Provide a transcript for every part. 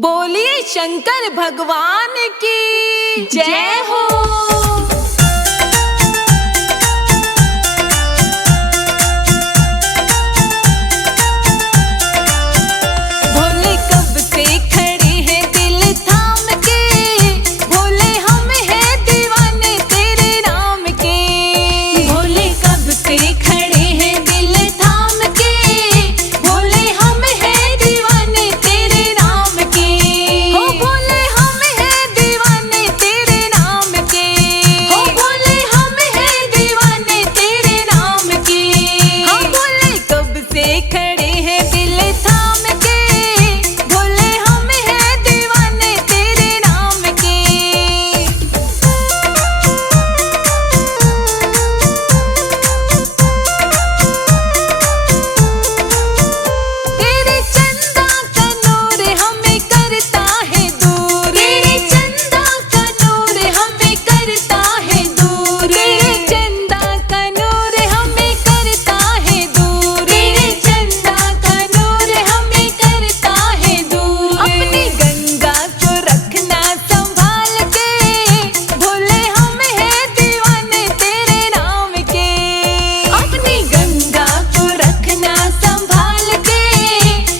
बोलिए शंकर भगवान की जय हो। भोले कब से खड़े हैं दिल थाम के, भोले हम हैं दीवाने तेरे नाम के। भोले कब से खड़े हैं दिल थाम के, भोले हम हैं दीवाने तेरे नाम के। हो भोले हम हैं दीवाने तेरे नाम के, हो भोले हम हैं दीवाने तेरे नाम के। हाँ भोले कब से खड़े हैं दिल थाम के, भोले हम हैं दीवाने तेरे नाम के। तेरे चंदा का नूर हमें करता है दूर, तेरे चंदा का नूर हमें करता है दूर, तेरे चंदा का नूर हमें करता है दूर, तेरे चंदा का नूर हमें करता है दूर। अपनी गंगा को रखना संभाल के, भोले हम हैं दीवाने तेरे नाम के। अपनी गंगा को रखना संभाल के,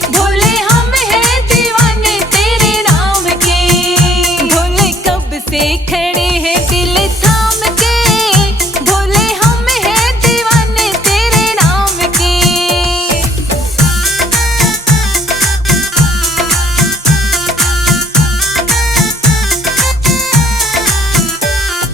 भोले हम हैं दीवाने तेरे नाम के। भोले कब से खड़े हैं दिल थाम के, भोले हम हैं दीवाने तेरे नाम के।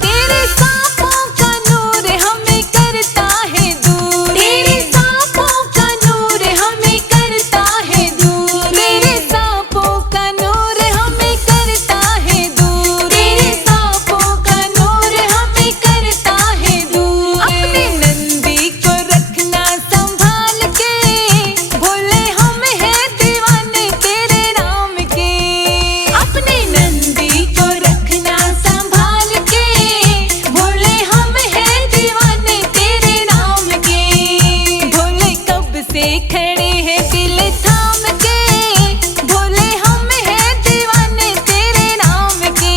तेरे सांपों का नूर हमें करता है दूर, तेरे सांपों का नूर हमें करता है दूर, तेरे सांपों का नूर हमें करता है दूर, तेरे सांपों का नूर हमें करता है दूर। अपने नंदी को रखना संभाल के, भोले हम हैं दीवाने तेरे नाम के। अपने नंदी को रखना संभाल के, भोले हम हैं दीवाने तेरे नाम के। भोले कब से खड़े हैं दिल थाम के, भोले हम हैं दीवाने तेरे नाम के।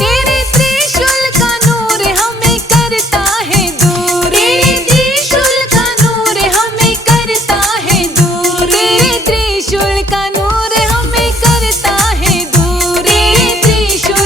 तेरे त्रिशूल का नूर हमें करता है दूर, तेरे त्रिशूल का नूर हमें करता है दूर, तेरे त्रिशूल का नूर हमें करता है दूर, तेरे त्रिशूल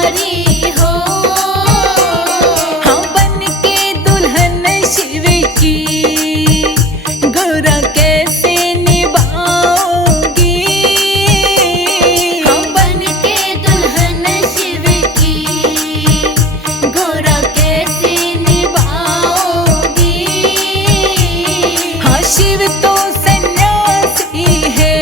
नारी हो। हाँ बन के दुल्हन शिव की गौरा कैसे निभाओगी। हाँ बन के दुल्हन शिव की गौरा कैसे निभाओगी। हाँ शिव तो सन्यासी है।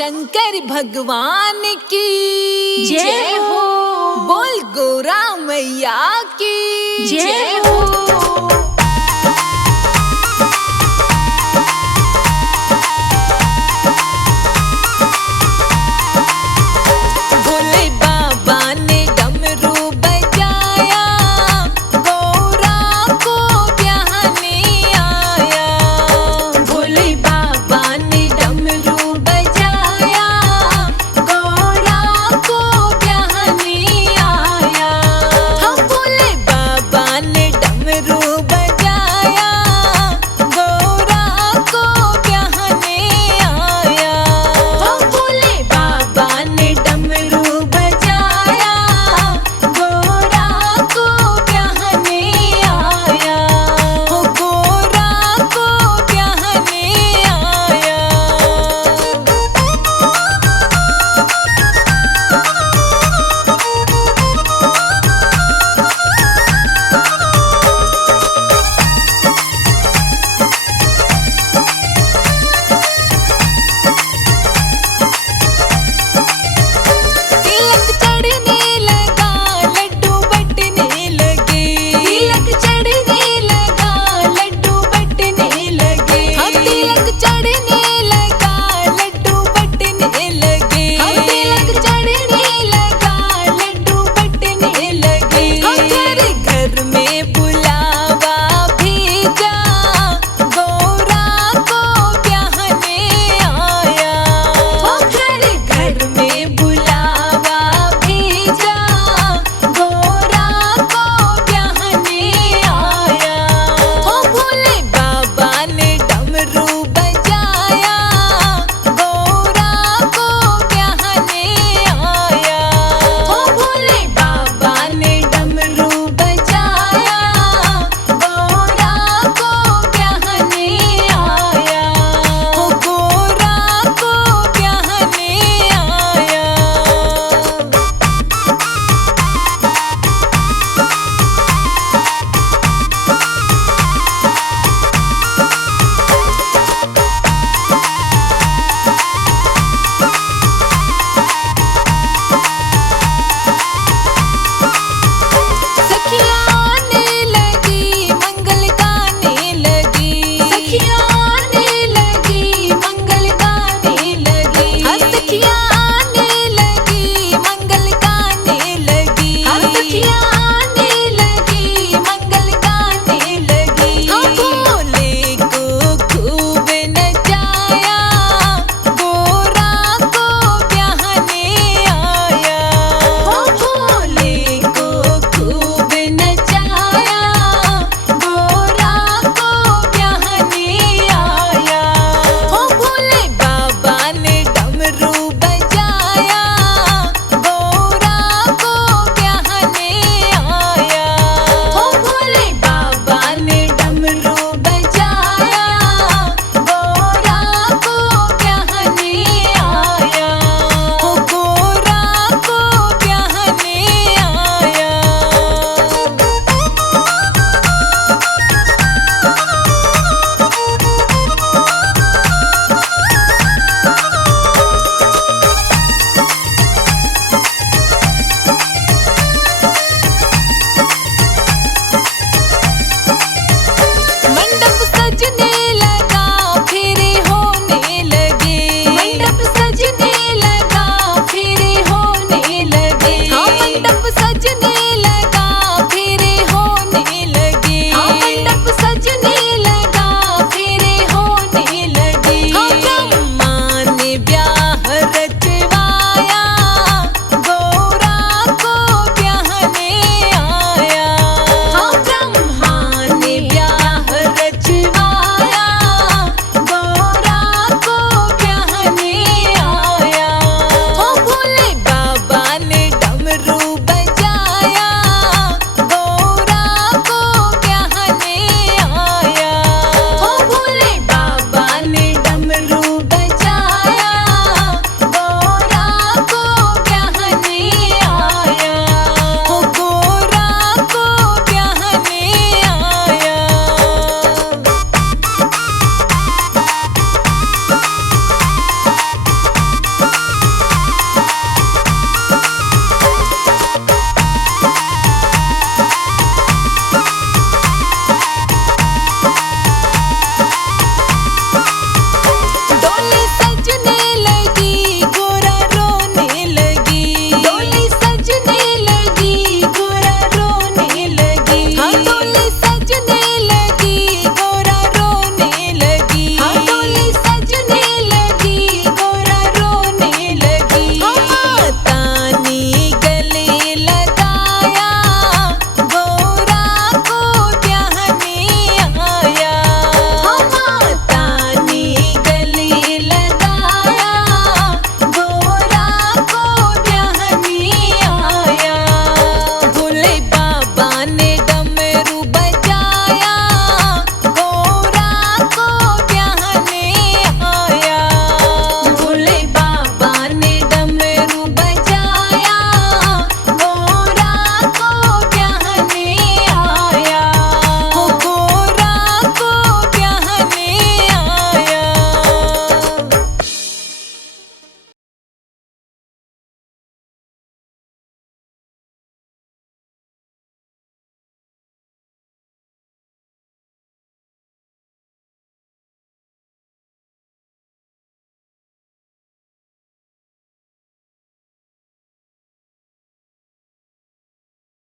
शंकर भगवान की जय हो। बोल गोरा मैया की जय हो।